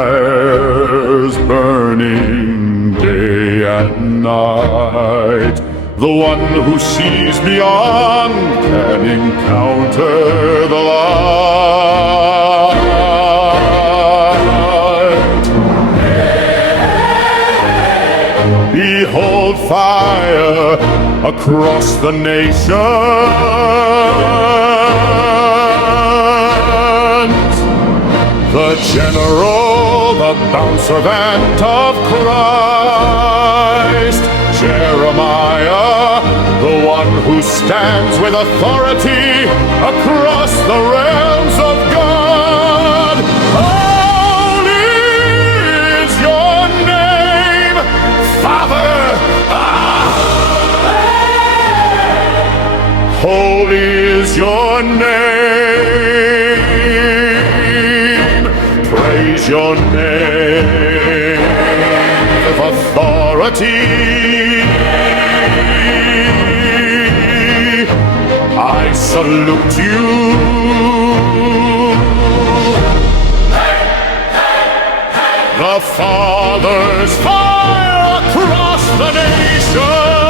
fires burning day and night. The one who sees beyond can encounter the light. Behold fire across the nations. The general, the bondservant of Christ, Jeremiah, the one who stands with authority across the realms of God. Holy is your name, Father. Holy is your name. Praise your name with authority. I salute you. The Father's fire across the nation.